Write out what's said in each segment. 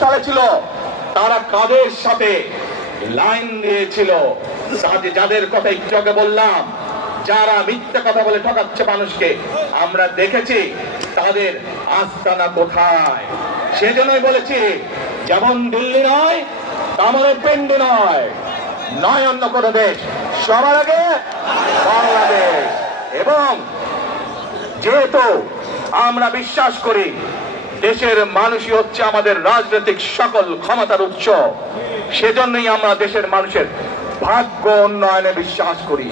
সালে ছিল, তারা কাদের সাথে লাইন দিয়েছিল? যাদের কথা একটু আগে বললাম? যারা মিথ্যা কথা বলে ঠকাচ্ছে মানুষকে, আমরা দেখেছি তাদের আস্তানা কোথায়? সেজন্যই বলেছি, যেমন দিল্লি নয়, তেমন পেন্ডি নয়। নয় অন্য কোনো দেশ, সবার আগে বাংলাদেশ। এবং যেহেতু আমরা বিশ্বাস করি দেশের মানুষই হচ্ছে আমাদের রাজনৈতিক সকল ক্ষমতার উৎস। সেজন্যই আমরা দেশের মানুষের ভাগ্য উন্নয়নে বিশ্বাস করি।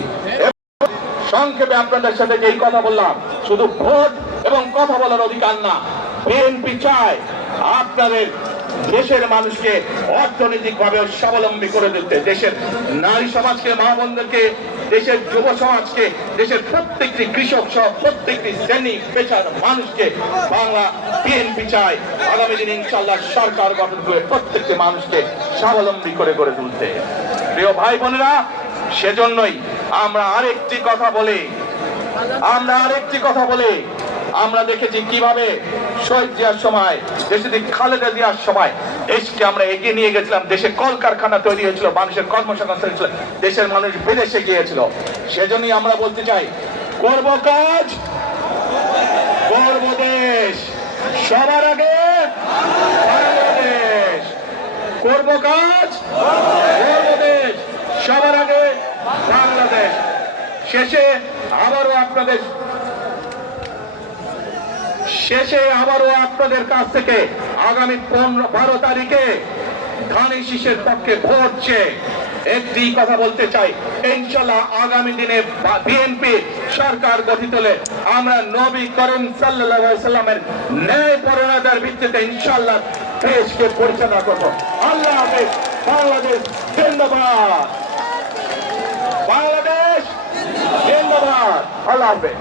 সংক্ষেপে আপনাদের সাথে যেই কথা বললাম, শুধু ভোট এবং কথা বলার অধিকার না বিএনপি চায় আপনাদের দেশের মানুষকে অর্থনৈতিক ভাবে স্বাবলম্বী করে দিতে দেশের নারী সমাজকে, মা বোনদেরকে দেশের যুব সমাজকে, দেশের প্রত্যেকটি কৃষক সহ প্রত্যেকটি শ্রেণি পেশার মানুষকে বাংলা বিএনপি চায়। আগামী দিন ইনশাল্লাহ সরকার গঠন করে প্রত্যেকটি মানুষকে স্বাবলম্বী করে গড়ে তুলতে। প্রিয় ভাই বোনেরা, সেজন্যই আমরা আরেকটি কথা বলি। আমরা আরেকটি কথা বলি। আমরা দেখেছি কীভাবে শহীদ জিয়ার সময়, দেশে খালেদা জিয়ার সময় দেশকে আমরা এগিয়ে নিয়ে গেছিলাম। দেশে কলকারখানা তৈরি হয়েছিল, মানুষের কর্মসংস্থান হয়েছিল, দেশের মানুষ বিদেশে গিয়েছিল। সেজন্যই আমরা বলতে চাই, করব কাজ, করব দেশ। সবার আগে বাংলাদেশ। করব কাজ, করব দেশ। সবার আগে বাংলাদেশ। শেষে আবারও আপনাদের শেষে আবারও আপনাদের কাছ থেকে আগামী পনেরো, বারো তারিখে ধানি শীষের পক্ষে ভোট একটি কথা বলতে চাই। ইনশাল্লাহ আগামী দিনে বিএনপি সরকার গঠিত হলে আমরা নবী করিম সাল্লামের ন্যায় পরিণতার ভিত্তিতে ইনশাল্লাহ দেশকে পরিচালনা করব। আল্লাহ হাফেজ। বাংলাদেশ জিন্দাবাদ। বাংলাদেশ জিন্দাবাদ। আল্লাহ হাফেজ।